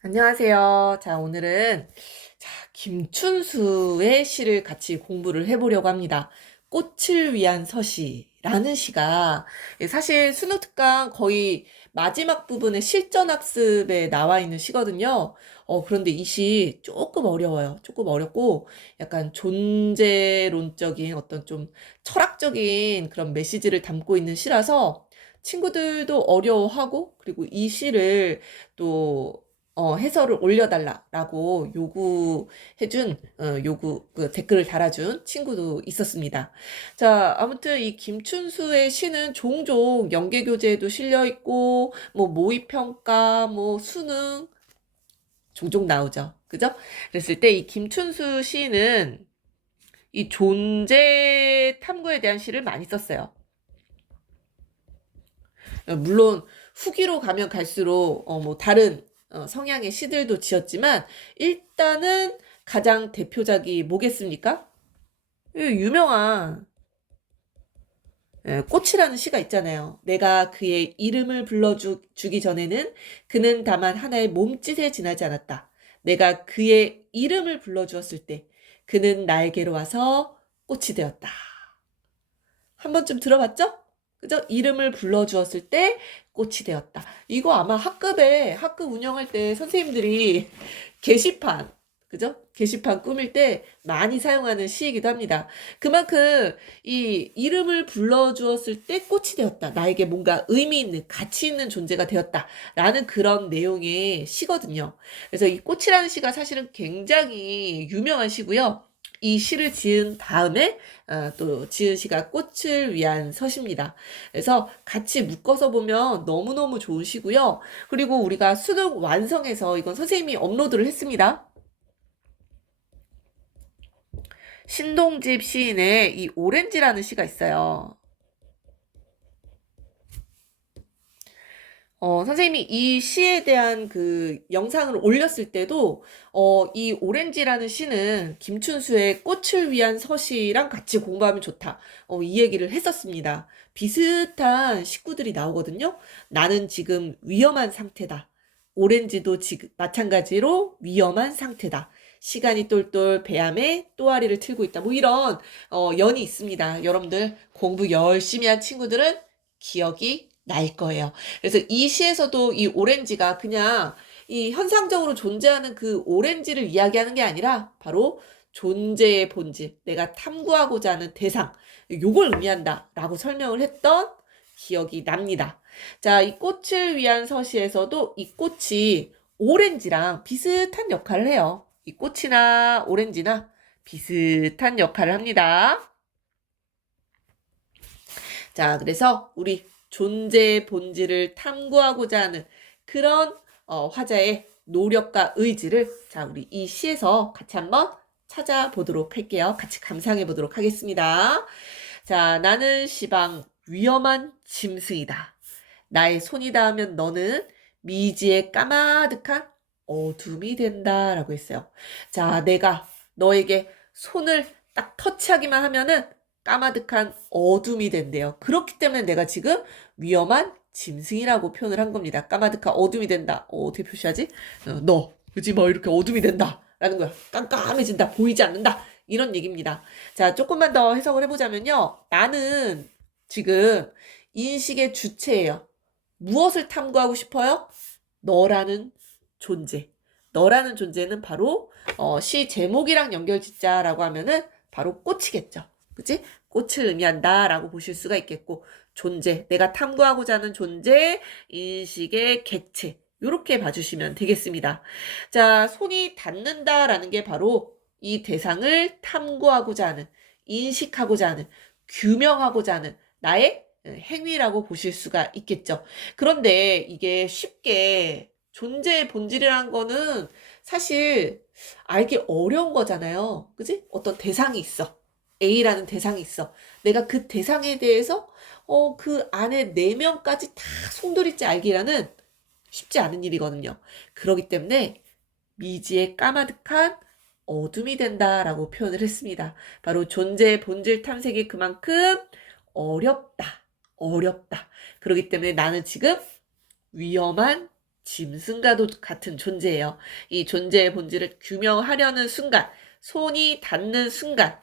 안녕하세요. 자, 오늘은 김춘수의 시를 같이 공부를 해보려고 합니다. 꽃을 위한 서시라는 시가 사실 수능특강 거의 마지막 부분에 실전학습에 나와 있는 시거든요. 그런데 이 시 조금 어려워요. 조금 어렵고 약간 존재론적인 어떤 좀 철학적인 그런 메시지를 담고 있는 시라서 친구들도 어려워하고 그리고 이 시를 또 해설을 올려달라라고 댓글을 달아준 친구도 있었습니다. 자, 아무튼 이 김춘수의 시는 종종 연계교재에도 실려 있고, 뭐 모의평가, 뭐 수능 종종 나오죠. 그죠? 그랬을 때 이 김춘수 시는 이 존재 탐구에 대한 시를 많이 썼어요. 물론 후기로 가면 갈수록 뭐 다른 성향의 시들도 지었지만 일단은 가장 대표작이 뭐겠습니까? 이 유명한 꽃이라는 시가 있잖아요. 내가 그의 이름을 불러주기 전에는 그는 다만 하나의 몸짓에 지나지 않았다. 내가 그의 이름을 불러주었을 때 그는 나에게로 와서 꽃이 되었다. 한 번쯤 들어봤죠? 그죠? 이름을 불러주었을 때 꽃이 되었다. 이거 아마 학급 운영할 때 선생님들이 게시판, 그죠? 게시판 꾸밀 때 많이 사용하는 시이기도 합니다. 그만큼 이 이름을 불러주었을 때 꽃이 되었다. 나에게 뭔가 의미 있는, 가치 있는 존재가 되었다. 라는 그런 내용의 시거든요. 그래서 이 꽃이라는 시가 사실은 굉장히 유명한 시고요. 이 시를 지은 다음에 또 지은 시가 꽃을 위한 서시입니다. 그래서 같이 묶어서 보면 너무너무 좋은 시고요. 그리고 우리가 수능 완성해서 이건 선생님이 업로드를 했습니다. 신동집 시인의 이 오렌지라는 시가 있어요. 선생님이 이 시에 대한 그 영상을 올렸을 때도, 이 오렌지라는 시는 김춘수의 꽃을 위한 서시랑 같이 공부하면 좋다. 이 얘기를 했었습니다. 비슷한 식구들이 나오거든요. 나는 지금 위험한 상태다. 오렌지도 지금 마찬가지로 위험한 상태다. 시간이 똘똘 배암에 또아리를 틀고 있다. 뭐 이런, 연이 있습니다. 여러분들 공부 열심히 한 친구들은 기억이 날 거예요. 그래서 이 시에서도 이 오렌지가 그냥 이 현상적으로 존재하는 그 오렌지를 이야기하는 게 아니라 바로 존재의 본질, 내가 탐구하고자 하는 대상, 요걸 의미한다 라고 설명을 했던 기억이 납니다. 자, 이 꽃을 위한 서시에서도 이 꽃이 오렌지랑 비슷한 역할을 해요. 이 꽃이나 오렌지나 비슷한 역할을 합니다. 자, 그래서 우리 존재의 본질을 탐구하고자 하는 그런 화자의 노력과 의지를 자, 우리 이 시에서 같이 한번 찾아보도록 할게요. 같이 감상해 보도록 하겠습니다. 자, 나는 시방 위험한 짐승이다. 나의 손이 닿으면 너는 미지의 까마득한 어둠이 된다라고 했어요. 자, 내가 너에게 손을 딱 터치하기만 하면은 까마득한 어둠이 된대요. 그렇기 때문에 내가 지금 위험한 짐승이라고 표현을 한 겁니다. 까마득한 어둠이 된다. 어떻게 표시하지? 너, 그지? 뭐 이렇게 어둠이 된다. 라는 거야. 깜깜해진다. 보이지 않는다. 이런 얘기입니다. 자, 조금만 더 해석을 해보자면요. 나는 지금 인식의 주체예요. 무엇을 탐구하고 싶어요? 너라는 존재. 너라는 존재는 바로 시 제목이랑 연결 짓자라고 하면은 바로 꽃이겠죠. 그치? 꽃을 의미한다라고 보실 수가 있겠고 존재, 내가 탐구하고자 하는 존재, 인식의 객체 이렇게 봐주시면 되겠습니다. 자, 손이 닿는다라는 게 바로 이 대상을 탐구하고자 하는, 인식하고자 하는, 규명하고자 하는 나의 행위라고 보실 수가 있겠죠. 그런데 이게 쉽게 존재의 본질이라는 거는 사실 알기 어려운 거잖아요. 그지? 어떤 대상이 있어. A라는 대상이 있어. 내가 그 대상에 대해서 그 안에 내면까지 다 송두리째 알기라는 쉽지 않은 일이거든요. 그렇기 때문에 미지의 까마득한 어둠이 된다라고 표현을 했습니다. 바로 존재의 본질 탐색이 그만큼 어렵다. 어렵다. 그렇기 때문에 나는 지금 위험한 짐승과도 같은 존재예요. 이 존재의 본질을 규명하려는 순간, 손이 닿는 순간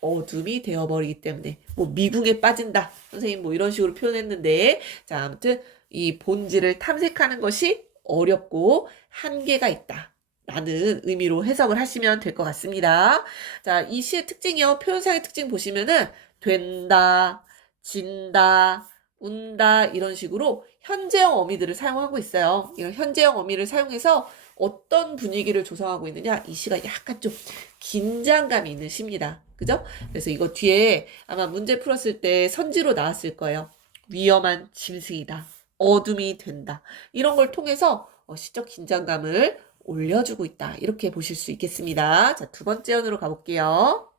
어둠이 되어버리기 때문에 뭐 미궁에 빠진다 선생님 뭐 이런 식으로 표현했는데 자 아무튼 이 본질을 탐색하는 것이 어렵고 한계가 있다 라는 의미로 해석을 하시면 될 것 같습니다. 자, 이 시의 특징이요. 표현상의 특징 보시면은 된다, 진다, 운다 이런 식으로 현재형 어미들을 사용하고 있어요. 이런 현재형 어미를 사용해서 어떤 분위기를 조성하고 있느냐 이 시가 약간 좀 긴장감이 있는 시입니다. 그죠? 그래서 이거 뒤에 아마 문제 풀었을 때 선지로 나왔을 거예요. 위험한 짐승이다. 어둠이 된다. 이런 걸 통해서 시적 긴장감을 올려주고 있다. 이렇게 보실 수 있겠습니다. 자, 두 번째 연으로 가볼게요.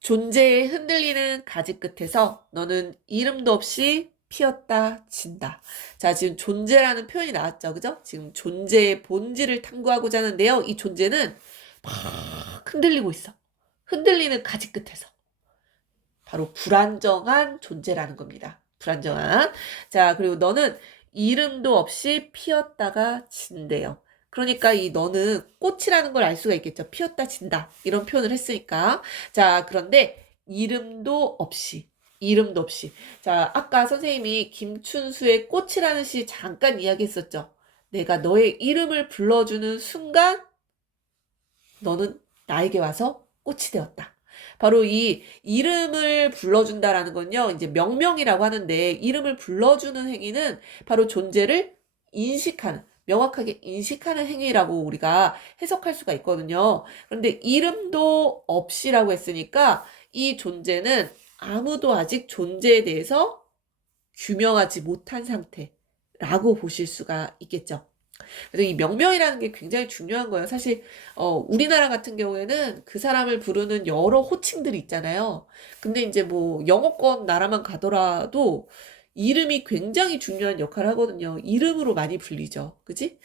존재에 흔들리는 가지 끝에서 너는 이름도 없이 피었다 진다. 자, 지금 존재라는 표현이 나왔죠. 그죠? 지금 존재의 본질을 탐구하고자 하는데요. 이 존재는 막 흔들리고 있어. 흔들리는 가지 끝에서. 바로 불안정한 존재라는 겁니다. 불안정한. 자, 그리고 너는 이름도 없이 피었다가 진대요. 그러니까 이 너는 꽃이라는 걸 알 수가 있겠죠. 피었다 진다. 이런 표현을 했으니까. 자, 그런데 이름도 없이. 이름도 없이. 자, 아까 선생님이 김춘수의 꽃이라는 시 잠깐 이야기했었죠. 내가 너의 이름을 불러주는 순간 너는 나에게 와서 꽃이 되었다. 바로 이 이름을 불러준다라는 건요, 이제 명명이라고 하는데, 이름을 불러주는 행위는 바로 존재를 인식하는, 명확하게 인식하는 행위라고 우리가 해석할 수가 있거든요. 그런데 이름도 없이라고 했으니까 이 존재는 아무도 아직 존재에 대해서 규명하지 못한 상태라고 보실 수가 있겠죠. 그래서 이 명명이라는 게 굉장히 중요한 거예요. 사실 우리나라 같은 경우에는 그 사람을 부르는 여러 호칭들이 있잖아요. 근데 이제 뭐 영어권 나라만 가더라도 이름이 굉장히 중요한 역할을 하거든요. 이름으로 많이 불리죠. 그지?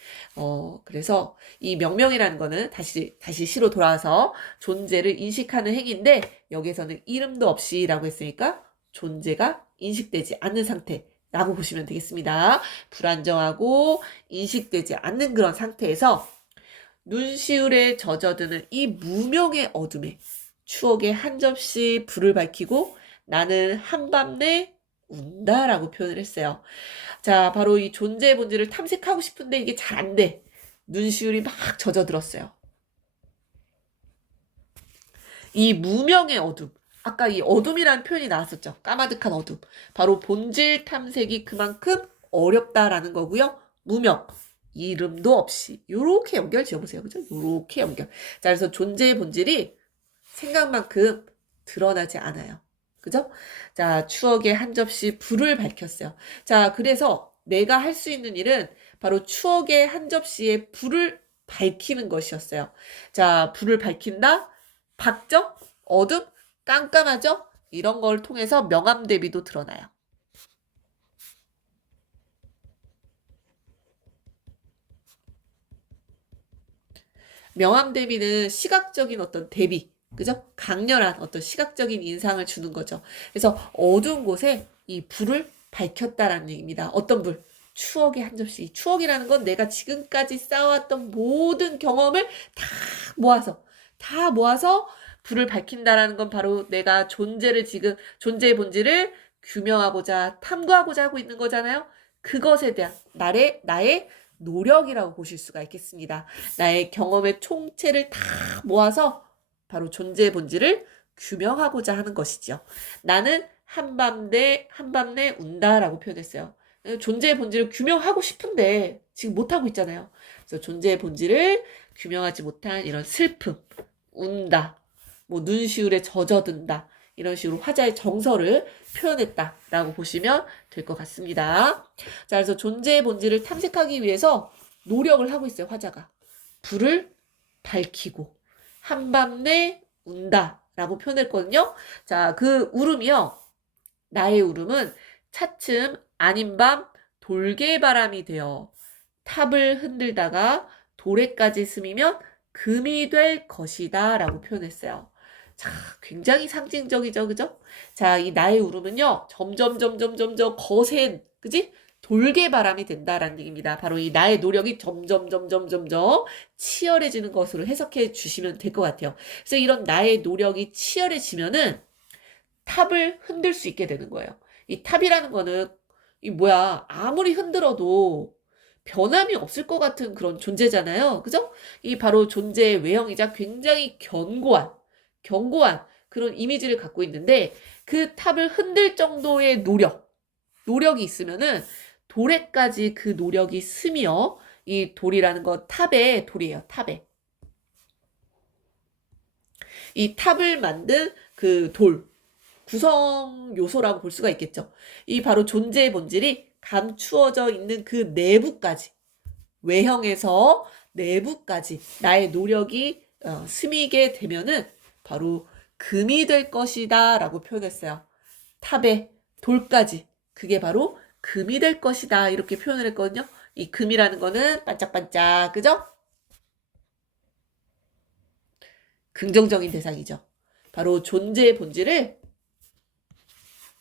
그래서 이 명명이라는 거는 다시 시로 돌아와서 존재를 인식하는 행위인데 여기에서는 이름도 없이라고 했으니까 존재가 인식되지 않는 상태. 라고 보시면 되겠습니다. 불안정하고 인식되지 않는 그런 상태에서 눈시울에 젖어드는 이 무명의 어둠에 추억의 한 접시 불을 밝히고 나는 한밤내 운다라고 표현을 했어요. 자, 바로 이 존재의 본질을 탐색하고 싶은데 이게 잘 안 돼. 눈시울이 막 젖어들었어요. 이 무명의 어둠. 아까 이 어둠이라는 표현이 나왔었죠. 까마득한 어둠. 바로 본질 탐색이 그만큼 어렵다라는 거고요. 무명. 이름도 없이. 요렇게 연결 지어보세요. 그죠? 요렇게 연결. 자, 그래서 존재의 본질이 생각만큼 드러나지 않아요. 그죠? 자, 추억의 한 접시 불을 밝혔어요. 자, 그래서 내가 할 수 있는 일은 바로 추억의 한 접시에 불을 밝히는 것이었어요. 자, 불을 밝힌다? 박정? 어둠? 깜깜하죠? 이런 걸 통해서 명암 대비도 드러나요. 명암 대비는 시각적인 어떤 대비, 그죠? 강렬한 어떤 시각적인 인상을 주는 거죠. 그래서 어두운 곳에 이 불을 밝혔다라는 얘기입니다. 어떤 불? 추억의 한 접시. 추억이라는 건 내가 지금까지 쌓아왔던 모든 경험을 다 모아서 불을 밝힌다라는 건 바로 내가 존재의 본질을 규명하고자, 탐구하고자 하고 있는 거잖아요. 그것에 대한 나의 노력이라고 보실 수가 있겠습니다. 나의 경험의 총체를 다 모아서 바로 존재의 본질을 규명하고자 하는 것이죠. 나는 한밤내 운다라고 표현했어요. 존재의 본질을 규명하고 싶은데 지금 못하고 있잖아요. 그래서 존재의 본질을 규명하지 못한 이런 슬픔, 운다, 뭐 눈시울에 젖어든다 이런 식으로 화자의 정서를 표현했다라고 보시면 될 것 같습니다. 자, 그래서 존재의 본질을 탐색하기 위해서 노력을 하고 있어요, 화자가. 불을 밝히고 한밤내 운다라고 표현했거든요. 자, 그 울음이요. 나의 울음은 차츰 아닌 밤 돌개바람이 되어 탑을 흔들다가 도래까지 스미면 금이 될 것이다 라고 표현했어요. 자, 굉장히 상징적이죠, 그죠? 자, 이 나의 울음은요, 점점 거센, 그지? 돌게 바람이 된다라는 얘기입니다. 바로 이 나의 노력이 점점 치열해지는 것으로 해석해 주시면 될 것 같아요. 그래서 이런 나의 노력이 치열해지면은 탑을 흔들 수 있게 되는 거예요. 이 탑이라는 거는 이 뭐야 아무리 흔들어도 변함이 없을 것 같은 그런 존재잖아요. 그죠? 이 바로 존재의 외형이자 굉장히 견고한 그런 이미지를 갖고 있는데 그 탑을 흔들 정도의 노력이 있으면은 돌에까지 그 노력이 스며 이 돌이라는 건 탑의 돌이에요. 탑에. 이 탑을 만든 그 돌, 구성 요소라고 볼 수가 있겠죠. 이 바로 존재의 본질이 감추어져 있는 그 내부까지, 외형에서 내부까지 나의 노력이 스미게 되면은 바로 금이 될 것이다 라고 표현했어요. 탑의 돌까지. 그게 바로 금이 될 것이다. 이렇게 표현을 했거든요. 이 금이라는 거는 반짝반짝, 그죠? 긍정적인 대상이죠. 바로 존재의 본질을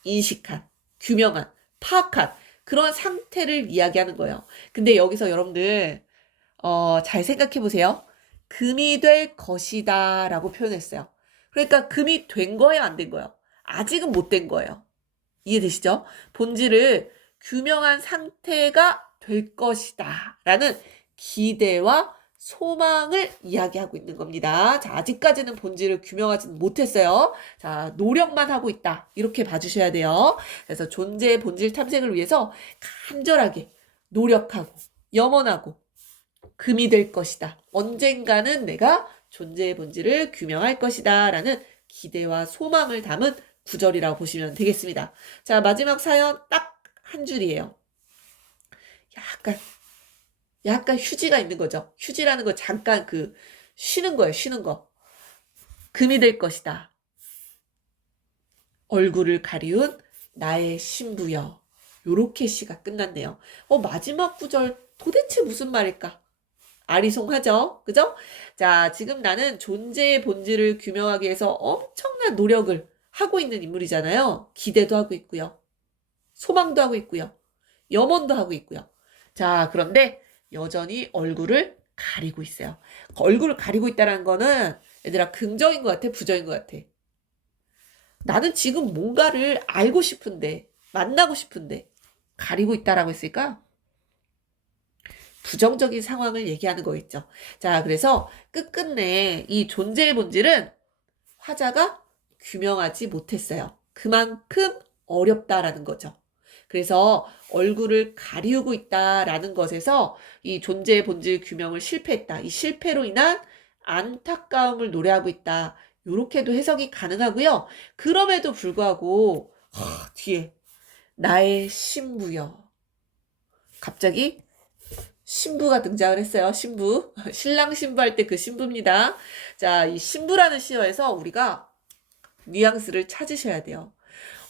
인식한, 규명한, 파악한 그런 상태를 이야기하는 거예요. 근데 여기서 여러분들 잘 생각해 보세요. 금이 될 것이다 라고 표현했어요. 그러니까 금이 된 거예요, 안 된 거예요? 아직은 못 된 거예요. 이해되시죠? 본질을 규명한 상태가 될 것이다 라는 기대와 소망을 이야기하고 있는 겁니다. 자, 아직까지는 본질을 규명하지는 못했어요. 자, 노력만 하고 있다. 이렇게 봐주셔야 돼요. 그래서 존재의 본질 탐색을 위해서 간절하게 노력하고 염원하고 금이 될 것이다. 언젠가는 내가 존재의 본질을 규명할 것이다. 라는 기대와 소망을 담은 구절이라고 보시면 되겠습니다. 자, 마지막 사연 딱 한 줄이에요. 약간 휴지가 있는 거죠. 휴지라는 거 잠깐 쉬는 거예요. 쉬는 거. 금이 될 것이다. 얼굴을 가리운 나의 신부여. 요렇게 시가 끝났네요. 마지막 구절 도대체 무슨 말일까? 아리송하죠? 그죠? 자, 지금 나는 존재의 본질을 규명하기 위해서 엄청난 노력을 하고 있는 인물이잖아요. 기대도 하고 있고요. 소망도 하고 있고요. 염원도 하고 있고요. 자, 그런데 여전히 얼굴을 가리고 있어요. 얼굴을 가리고 있다는 거는 얘들아 긍정인 것 같아? 부정인 것 같아? 나는 지금 뭔가를 알고 싶은데 만나고 싶은데 가리고 있다라고 했으니까 부정적인 상황을 얘기하는 거겠죠. 자, 그래서 끝끝내 이 존재의 본질은 화자가 규명하지 못했어요. 그만큼 어렵다라는 거죠. 그래서 얼굴을 가리우고 있다라는 것에서 이 존재의 본질 규명을 실패했다. 이 실패로 인한 안타까움을 노래하고 있다. 요렇게도 해석이 가능하고요. 그럼에도 불구하고 뒤에 나의 신부여. 갑자기 신부가 등장을 했어요. 신부. 신랑 신부 할 때 그 신부입니다. 자, 이 신부라는 시어에서 우리가 뉘앙스를 찾으셔야 돼요.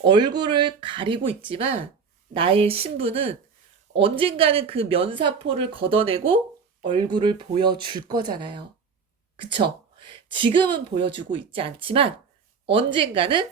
얼굴을 가리고 있지만 나의 신부는 언젠가는 그 면사포를 걷어내고 얼굴을 보여줄 거잖아요. 그쵸? 지금은 보여주고 있지 않지만 언젠가는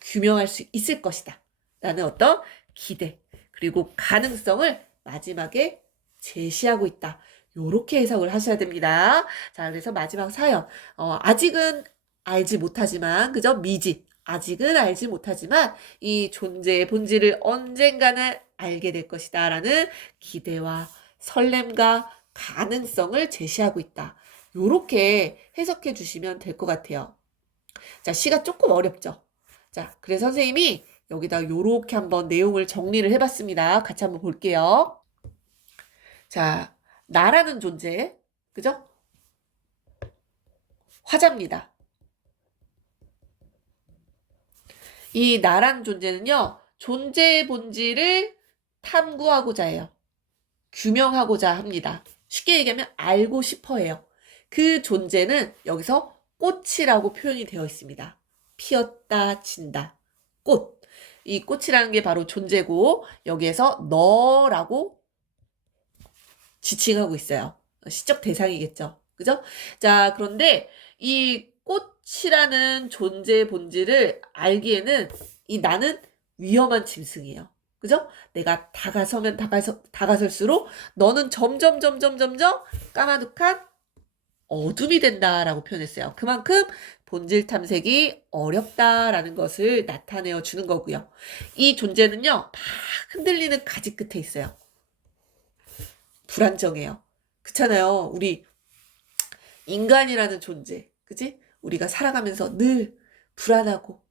규명할 수 있을 것이다. 라는 어떤 기대 그리고 가능성을 마지막에 제시하고 있다. 요렇게 해석을 하셔야 됩니다. 자, 그래서 마지막 사연. 아직은 알지 못하지만, 그죠? 미지. 아직은 알지 못하지만, 이 존재의 본질을 언젠가는 알게 될 것이다. 라는 기대와 설렘과 가능성을 제시하고 있다. 요렇게 해석해 주시면 될 것 같아요. 자, 시가 조금 어렵죠? 자, 그래서 선생님이 여기다 요렇게 한번 내용을 정리를 해봤습니다. 같이 한번 볼게요. 자, 나라는 존재, 그죠? 화자입니다. 이 나라는 존재는요, 존재의 본질을 탐구하고자 해요. 규명하고자 합니다. 쉽게 얘기하면 알고 싶어 해요. 그 존재는 여기서 꽃이라고 표현이 되어 있습니다. 피었다, 진다. 꽃. 이 꽃이라는 게 바로 존재고, 여기에서 너라고 지칭하고 있어요. 시적 대상이겠죠. 그죠? 자, 그런데 이 꽃이라는 존재의 본질을 알기에는 이 나는 위험한 짐승이에요. 그죠? 내가 다가서면 다가설수록 너는 점점 까마득한 어둠이 된다라고 표현했어요. 그만큼 본질 탐색이 어렵다라는 것을 나타내어 주는 거고요. 이 존재는요, 막 흔들리는 가지 끝에 있어요. 불안정해요. 그렇잖아요. 우리 인간이라는 존재, 그지? 우리가 살아가면서 늘 불안하고,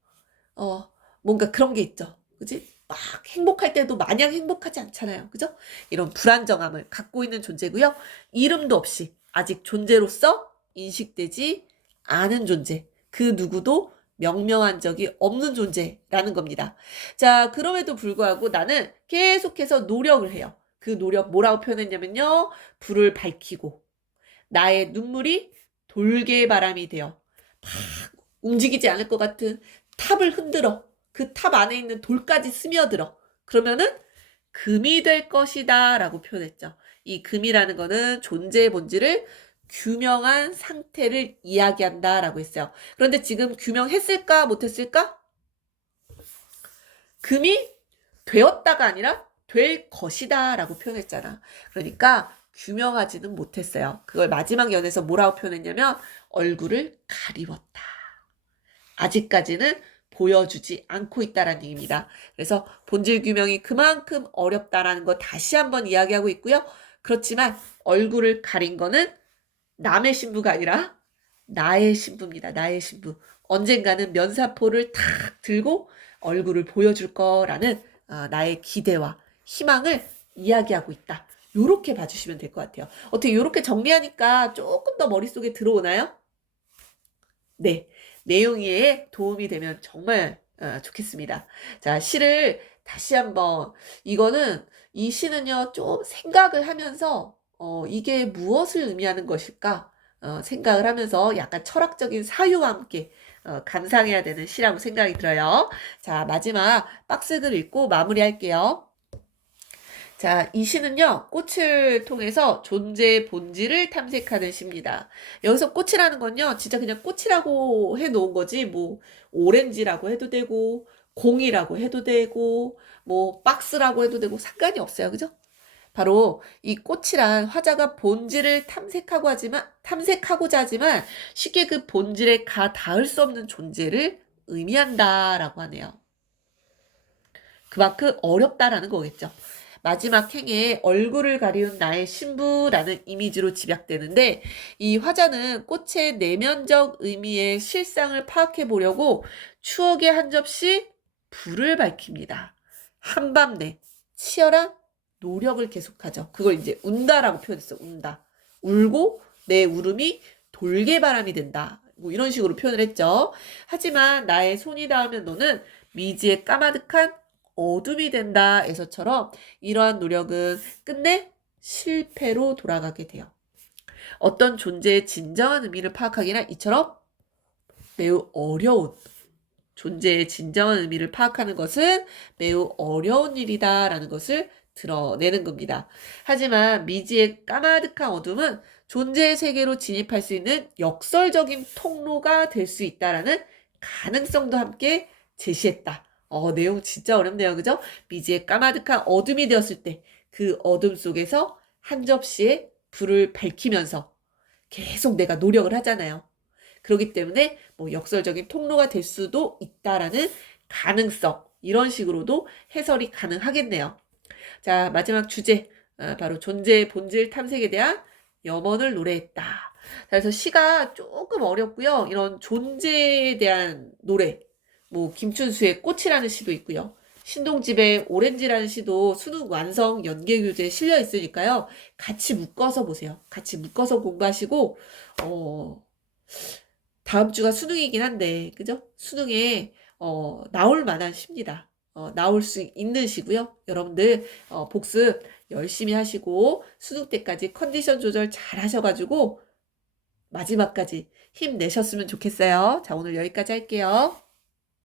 뭔가 그런 게 있죠. 그지? 막 행복할 때도 마냥 행복하지 않잖아요. 그죠? 이런 불안정함을 갖고 있는 존재고요. 이름도 없이 아직 존재로서 인식되지 않은 존재. 그 누구도 명명한 적이 없는 존재라는 겁니다. 자, 그럼에도 불구하고 나는 계속해서 노력을 해요. 그 노력 뭐라고 표현했냐면요. 불을 밝히고 나의 눈물이 돌개바람이 되어 막 움직이지 않을 것 같은 탑을 흔들어 그 탑 안에 있는 돌까지 스며들어. 그러면은 금이 될 것이다 라고 표현했죠. 이 금이라는 거는 존재의 본질을 규명한 상태를 이야기한다 라고 했어요. 그런데 지금 규명했을까 못했을까? 금이 되었다가 아니라 될 것이다 라고 표현했잖아. 그러니까 규명하지는 못했어요. 그걸 마지막 연에서 뭐라고 표현했냐면 얼굴을 가리웠다. 아직까지는 보여주지 않고 있다라는 얘기입니다. 그래서 본질 규명이 그만큼 어렵다라는 거 다시 한번 이야기하고 있고요. 그렇지만 얼굴을 가린 거는 남의 신부가 아니라 나의 신부입니다. 나의 신부. 언젠가는 면사포를 탁 들고 얼굴을 보여줄 거라는 나의 기대와 희망을 이야기하고 있다. 요렇게 봐주시면 될 것 같아요. 어떻게 요렇게 정리하니까 조금 더 머릿속에 들어오나요? 네. 내용 이해에 도움이 되면 정말 좋겠습니다. 자, 시를 다시 한번 이거는 이 시는요 좀 생각을 하면서 이게 무엇을 의미하는 것일까 생각을 하면서 약간 철학적인 사유와 함께 감상해야 되는 시라고 생각이 들어요. 자, 마지막 박스글 읽고 마무리할게요. 자, 이 시는요, 꽃을 통해서 존재의 본질을 탐색하는 시입니다. 여기서 꽃이라는 건요, 진짜 그냥 꽃이라고 해 놓은 거지, 뭐, 오렌지라고 해도 되고, 공이라고 해도 되고, 뭐, 박스라고 해도 되고, 상관이 없어요. 그죠? 바로 이 꽃이란 화자가 본질을 탐색하고자 하지만 쉽게 그 본질에 가 닿을 수 없는 존재를 의미한다라고 하네요. 그만큼 어렵다라는 거겠죠. 마지막 행에 얼굴을 가리운 나의 신부라는 이미지로 집약되는데 이 화자는 꽃의 내면적 의미의 실상을 파악해 보려고 추억의 한 접시 불을 밝힙니다. 한밤내 치열한 노력을 계속하죠. 그걸 이제 운다라고 표현했어. 운다. 울고 내 울음이 돌개바람이 된다. 뭐 이런 식으로 표현을 했죠. 하지만 나의 손이 닿으면 너는 미지의 까마득한 어둠이 된다에서처럼 이러한 노력은 끝내 실패로 돌아가게 돼요. 어떤 존재의 진정한 의미를 파악하기나 이처럼 매우 어려운 존재의 진정한 의미를 파악하는 것은 매우 어려운 일이다라는 것을 드러내는 겁니다. 하지만 미지의 까마득한 어둠은 존재의 세계로 진입할 수 있는 역설적인 통로가 될 수 있다라는 가능성도 함께 제시했다. 내용 진짜 어렵네요. 그죠? 미지의 까마득한 어둠이 되었을 때 그 어둠 속에서 한 접시에 불을 밝히면서 계속 내가 노력을 하잖아요. 그렇기 때문에 뭐 역설적인 통로가 될 수도 있다라는 가능성, 이런 식으로도 해설이 가능하겠네요. 자, 마지막 주제, 바로 존재의 본질 탐색에 대한 염원을 노래했다. 그래서 시가 조금 어렵고요. 이런 존재에 대한 노래, 뭐 김춘수의 꽃이라는 시도 있고요. 신동집의 오렌지라는 시도 수능 완성 연계 교재에 실려 있으니까요. 같이 묶어서 보세요. 같이 묶어서 공부하시고 다음 주가 수능이긴 한데, 그죠? 수능에 나올 만한 시입니다. 나올 수 있는 시고요. 여러분들 복습 열심히 하시고 수능 때까지 컨디션 조절 잘 하셔가지고 마지막까지 힘내셨으면 좋겠어요. 자, 오늘 여기까지 할게요.